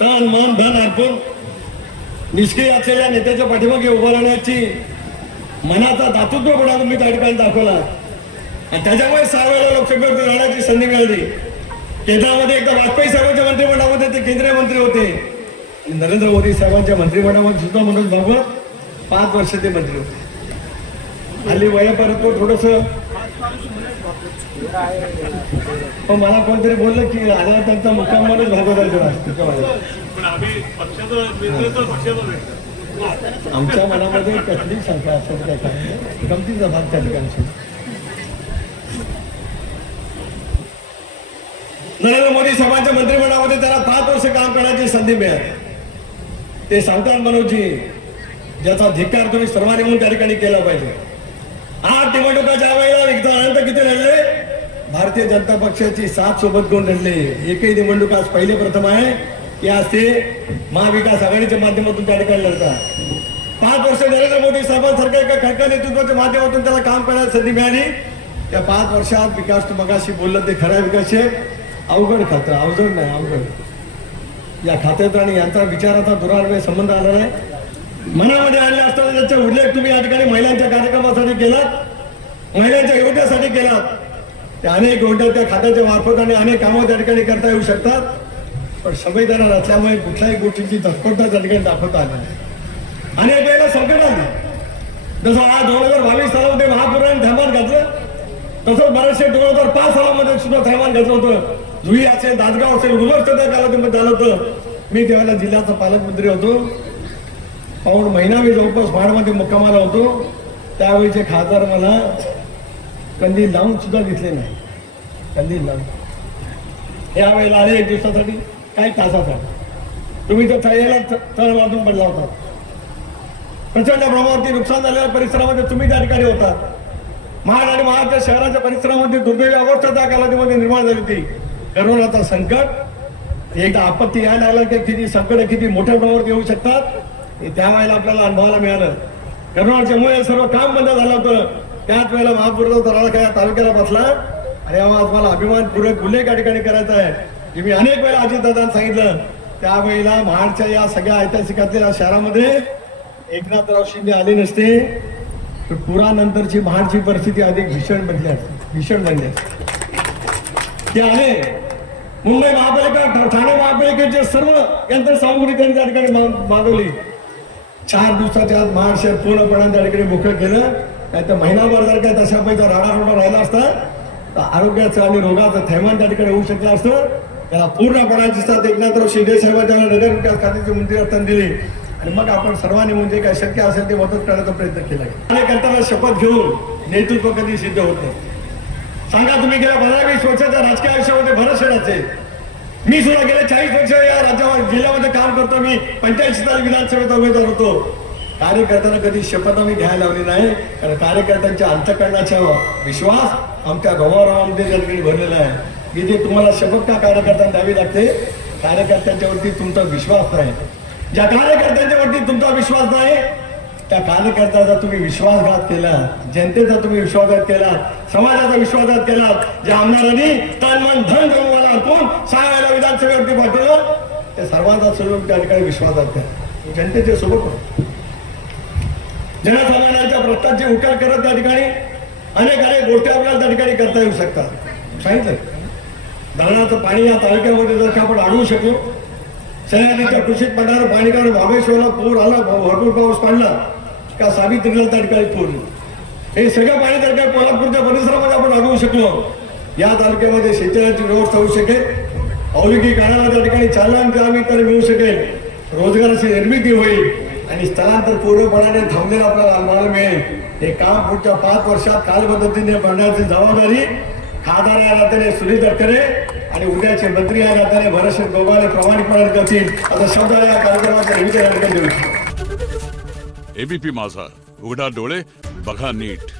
तन मन धन अर्पून निष्क्रिय असलेल्या नेत्याच्या पाठीमागे उभं राहण्याची मनाचा दातृत्वपणा तुम्ही त्या ठिकाणी दाखवला आणि त्याच्यामुळे 6 वेळा लोकसभेवर राहण्याची संधी मिळाली. केंद्रामध्ये एकदा वाजपेयी साहेबांच्या मंत्रिमंडळामध्ये ते केंद्रीय मंत्री होते आणि नरेंद्र मोदी साहेबांच्या मंत्रिमंडळामध्ये सुद्धा मनोज भागवत 5 वर्ष ते मंत्री होते. हल्ली वयापर्यंत थोडस मला कोणतरी बोललं की आला त्यांचा मुक्काम मनोज भागवतांचा आमच्या मनामध्ये कसली शंका असेल काय काय गमतीचा भाग त्या ठिकाणी. नरेंद्र मोदी साहेबांच्या मंत्रिमंडळामध्ये त्याला 5 वर्ष काम करण्याची संधी मिळाली. ते सांगतात मनोजजी ज्याचा धिक्कार तुम्ही सर्वांनी म्हणून त्या ठिकाणी केला पाहिजे. 8 निवडणुका ज्या वेळेला अनंत किती लढले भारतीय जनता पक्षाची 7 सोबत घेऊन लढले. एकही निवडणूक आज पहिले प्रथम आहे की आज ते महाविकास आघाडीच्या माध्यमातून त्या ठिकाणी लढतात. 5 वर्ष नरेंद्र मोदी साहेबांसारख्या एका खडका नेतृत्वाच्या माध्यमातून त्याला काम करण्याची संधी मिळाली. त्या 5 वर्षात विकास मगाशी बोललं ते खऱ्या विकास अवघड खातं अवजड नाही अवघड या खात्याचा आणि यांचा विचाराचा दुरान्वय संबंध आला नाही. मनामध्ये आणले असताना त्याचा उल्लेख तुम्ही या ठिकाणी महिलांच्या कार्यक्रमासाठी केलात, महिलांच्या योजनेसाठी केलात. त्या अनेक योजना त्या खात्याच्या मार्फत आणि अनेक कामं त्या ठिकाणी करता येऊ शकतात. पण संविधान नसल्यामुळे कुठल्याही गोष्टीची तत्परता त्या ठिकाणी दाखवता आली नाही. अनेक वेळेला संकट आली जसं आज 2022 सालामध्ये महापुराने थैमान घातलं तसंच बरेचसे 2005 सालामध्ये सुद्धा थैमान घातलं होतं. जुई असेल दासगाव असेल उलट त्या कालावधीमध्ये झालं होतं. मी त्यावेळेला जिल्ह्याचा पालकमंत्री होतो. पाऊण महिना मी जवळपास माडमध्ये मुक्कामाला होतो. त्यावेळीचे खासदार मला कंदील लावून सुद्धा दिसले नाही. कंदील लावून यावेळेला आले 1 दिवसासाठी काही तासासाठी तुम्ही तर यायला तळ वाजून पडला होता. प्रचंड प्रमाणावरती नुकसान झालेल्या परिसरामध्ये तुम्ही त्या ठिकाणी होता. महाड आणि महाराष्ट्र शहराच्या परिसरामध्ये दुर्दैवी अवस्था त्या कालावधीमध्ये निर्माण झाली होती. करोनाचा संकट एकदा आपत्ती यायला लागला की किती संकट किती मोठ्या प्रमाणावर येऊ शकतात हे त्यावेळेला आपल्याला अनुभवायला मिळालं. करोनाच्यामुळे सर्व काम बंद झालं होतं. त्याच वेळेला महापुराचा तळाला काय तालुक्याला बसला आणि आज मला अभिमानपूर्वक उल्लेख या ठिकाणी करायचा आहे की मी अनेक वेळा अजितदादांना सांगितलं त्यावेळेला महाडच्या या सगळ्या ऐतिहासिकातल्या शहरामध्ये एकनाथराव शिंदे आले नसते तर पुरानंतरची महाडची परिस्थिती अधिक भीषण बनली असते. ते आले मुंबई महापालिका ठाणे महापालिकेचे सर्व यंत्रसामुग्री त्यांनी त्या ठिकाणी मागवली. 4 दिवसाच्या आत महाड शहर पूर्णपणे त्या ठिकाणी मोकळं केलं. नाही तर महिनाभर जर काय तशा पैसा राडारोडा राहिला असता तर आरोग्याचं आणि रोगाचं थैमान त्या ठिकाणी होऊ शकलं असतं. त्याला पूर्णपणाची साथ एकनाथराव शिंदे साहेबांच्या नगर विकास खात्याचे मंत्री असताना दिली आणि मग आपण सर्वांनी म्हणजे काय शक्य असेल ते मदत करण्याचा प्रयत्न केला. कार्यकर्त्याला शपथ घेऊन नेतृत्व कधी सिद्ध होत नाही. सांगा तुम्ही गेल्या 15-20 वर्षाच्या राजकीय आयुष्यामध्ये भरवसे असेल. मी सुद्धा गेल्या 40 वर्ष या राज्यावर जिल्ह्यामध्ये काम करतो. मी 85 साली विधानसभेचा उमेदवार होतो. कार्यकर्त्यांना कधी शपथ आम्ही घ्यायला लावली नाही कारण कार्यकर्त्यांच्या अंतःकरणाचा विश्वास आमच्या गौरवामध्ये त्या ठिकाणी भरलेला आहे. की जे तुम्हाला शपथ का कार्यकर्त्यांना द्यावी लागते कार्यकर्त्यांच्यावरती तुमचा विश्वास नाही. ज्या कार्यकर्त्यांच्यावरती तुमचा विश्वास नाही त्या कार्यकर्त्याचा तुम्ही विश्वासघात केला, जनतेचा तुम्ही विश्वासघात केला, समाजाचा विश्वासघात केला. ज्या आमदारांनी तन मन धन जमवायला अर्पून 6 वेळेला विधानसभेवरती पाठवलं त्या सर्वांचा सहयोग त्या ठिकाणी विश्वासघात केला. जनतेचे सोबत जनसामान्यांच्या प्रश्नांची उकेल करत त्या ठिकाणी अनेक गोष्टी आपल्याला त्या ठिकाणी करता येऊ शकतात. सांगितलं धरणाचं पाणी या तालुक्यामध्ये जर का आपण अडवू शकलो सह्याद्रीच्या कृषीत पडणारं पाणी काढून महाबळेश्वरला पूर आला भरपूर पाऊस पडला का सावित्रीला त्या ठिकाणी पूर हे सगळं पाणी त्या ठिकाणी कोल्हापूरच्या परिसरामध्ये आपण अडवू शकलो. या तालुक्यामध्ये सिंचनाची व्यवस्था होऊ शकेल. औद्योगिकरणाला त्या ठिकाणी चालना तर मिळू शकेल. रोजगाराची निर्मिती होईल आणि स्थलांतर पूर्णपणाने थांबलेलं आपल्याला अनुभवायला मिळेल. हे काम पुढच्या 5 वर्षात कालपद्धतीने करण्याची जबाबदारी खासदार या नात्याने सुनील तटकरे आणि उद्याचे मंत्री या नात्याने भरतशेठ गोगावले प्रामाणिकपणे करतील असा शब्द या कार्यक्रमाच्या निमित्ताने देऊ. एबीपी माझा, उघडा डोळे बघा नीट.